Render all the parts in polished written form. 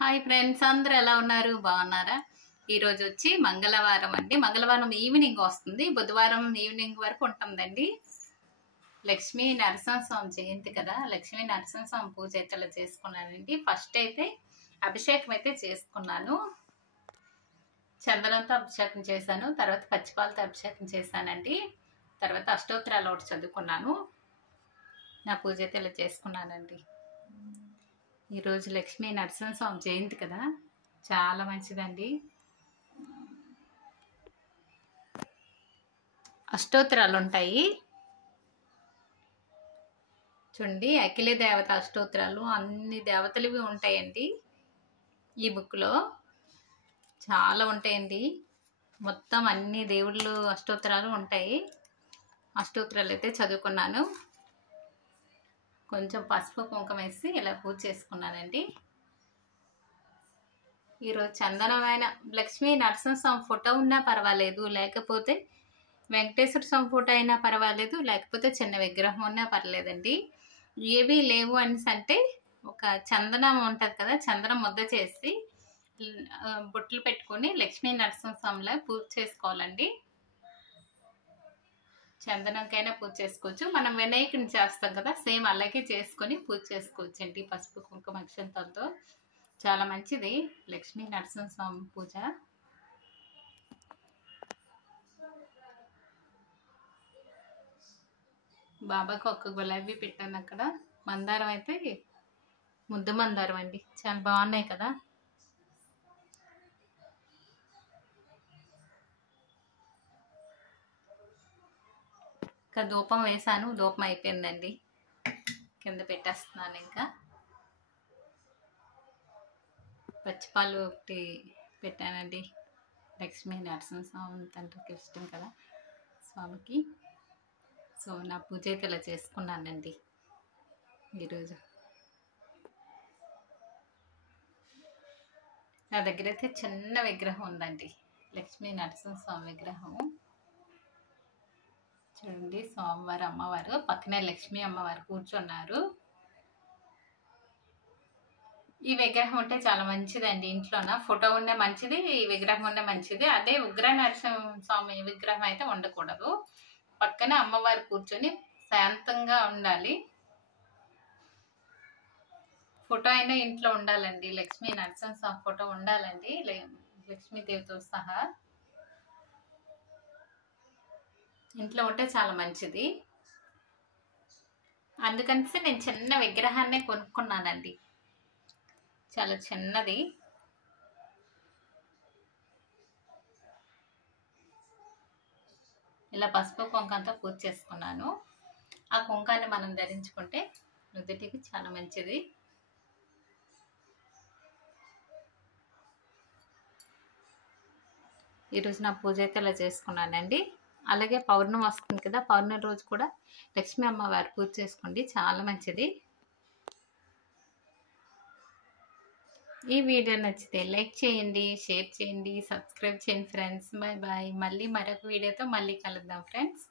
Hi friends, అందరూ ఎలా ఉన్నారు? బాగున్నారా? ఈరోజు వచ్చి మంగళవారం అండి. మంగళవారం ఈవినింగ్ వస్తుంది, బుధవారం ఈవినింగ్ వరకు ఉంటుందండి. లక్ష్మీ నరసింహస్వామి జయంతి కదా, లక్ష్మీ నరసింహస్వామి పూజ అయితే ఇలా చేసుకున్నానండి. ఫస్ట్ అయితే అభిషేకం అయితే చేసుకున్నాను. చందనంతో అభిషేకం చేశాను, తర్వాత పచ్చిపాలతో అభిషేకం చేశానండి. తర్వాత అష్టోత్తరాలు ఒకటి చదువుకున్నాను. నా పూజ అయితే ఇలా చేసుకున్నానండి. ఈరోజు లక్ష్మీ నరసింహస్వామి జయంతి కదా, చాలా మంచిదండి. అష్టోత్తరాలు ఉంటాయి చూడండి, అఖిల దేవత అష్టోత్తరాలు అన్ని దేవతలవి ఉంటాయండి. ఈ బుక్లో చాలా ఉంటాయండి, మొత్తం అన్ని దేవుళ్ళు అష్టోత్తరాలు ఉంటాయి. అష్టోత్తరాలు అయితే చదువుకున్నాను. కొంచెం పసుపు కుంకుమ వేసి ఇలా పూజ చేసుకున్నానండి. ఈరోజు చందనమైన లక్ష్మీ నరసింహస్వామి ఫోటో ఉన్నా పర్వాలేదు, లేకపోతే వెంకటేశ్వర స్వామి ఫోటో అయినా పర్వాలేదు, లేకపోతే చిన్న విగ్రహం ఉన్నా పర్లేదండి. ఏవి లేవు అనేసి అంటే ఒక చందనం ఉంటుంది కదా, చందనం ముద్ద చేసి బొట్లు పెట్టుకొని లక్ష్మీ నరసింహస్వామిలా పూజ చేసుకోవాలండి. చందనంకైనా పూజ చేసుకోవచ్చు, మనం వినాయకుని చేస్తాం కదా, సేమ్ అలాగే చేసుకొని పూజ చేసుకోవచ్చు అండి. పసుపు కుంకుమ అక్షంతలతో చాలా మంచిది లక్ష్మీ నరసింహస్వామి పూజ. బాబాకి ఒక్క గులాబీ పెట్టాను అక్కడ. మందారం అయితే ముద్దు మందారం అండి, చాలా బాగున్నాయి కదా. ఇంకా ధూపం వేసాను, ధూపం అయిపోయిందండి, కింద పెట్టేస్తున్నాను. ఇంకా పచ్చిపాలు ఒకటి పెట్టానండి. లక్ష్మీ నరసింహస్వామి తండ్రికి ఇష్టం కదా స్వామికి. సో నా పూజ అయితే ఇలా చేసుకున్నానండి ఈరోజు. నా దగ్గర అయితే చిన్న విగ్రహం ఉందండి, లక్ష్మీ నరసింహస్వామి విగ్రహం చూడండి. స్వామివారు అమ్మవారు పక్కనే లక్ష్మీ అమ్మవారు కూర్చున్నారు. ఈ విగ్రహం ఉంటే చాలా మంచిదండి. ఇంట్లోన ఫోటో ఉండే మంచిది, ఈ విగ్రహం ఉండే మంచిది. అదే ఉగ్ర నరసింహస్వామి విగ్రహం అయితే ఉండకూడదు. పక్కనే అమ్మవారు కూర్చొని శాంతంగా ఉండాలి. ఫోటో అయినా ఇంట్లో ఉండాలండి, లక్ష్మీ నరసింహస్వామి ఫోటో ఉండాలండి, లక్ష్మీదేవితో సహా ఇంట్లో ఉంటే చాలా మంచిది. అందుకని నేను చిన్న విగ్రహాన్నే కొనుక్కున్నానండి, చాలా చిన్నది. ఇలా పసుపు కుంకంతో పూజ చేసుకున్నాను. ఆ కుంకాన్ని మనం ధరించుకుంటే నుదుటికి చాలా మంచిది. ఈరోజు నా పూజ అయితే ఇలా చేసుకున్నానండి. అలాగే పౌర్ణమి వస్తుంది కదా, పౌర్ణమి రోజు కూడా లక్ష్మీ అమ్మవారి పూజ చేసుకోండి, చాలా మంచిది. ఈ వీడియో నచ్చితే లైక్ చేయండి, షేర్ చేయండి, సబ్స్క్రైబ్ చేయండి ఫ్రెండ్స్. Bye bye. మళ్ళీ మరొక వీడియోతో మళ్ళీ కలుద్దాం ఫ్రెండ్స్.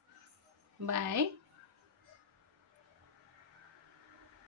బాయ్.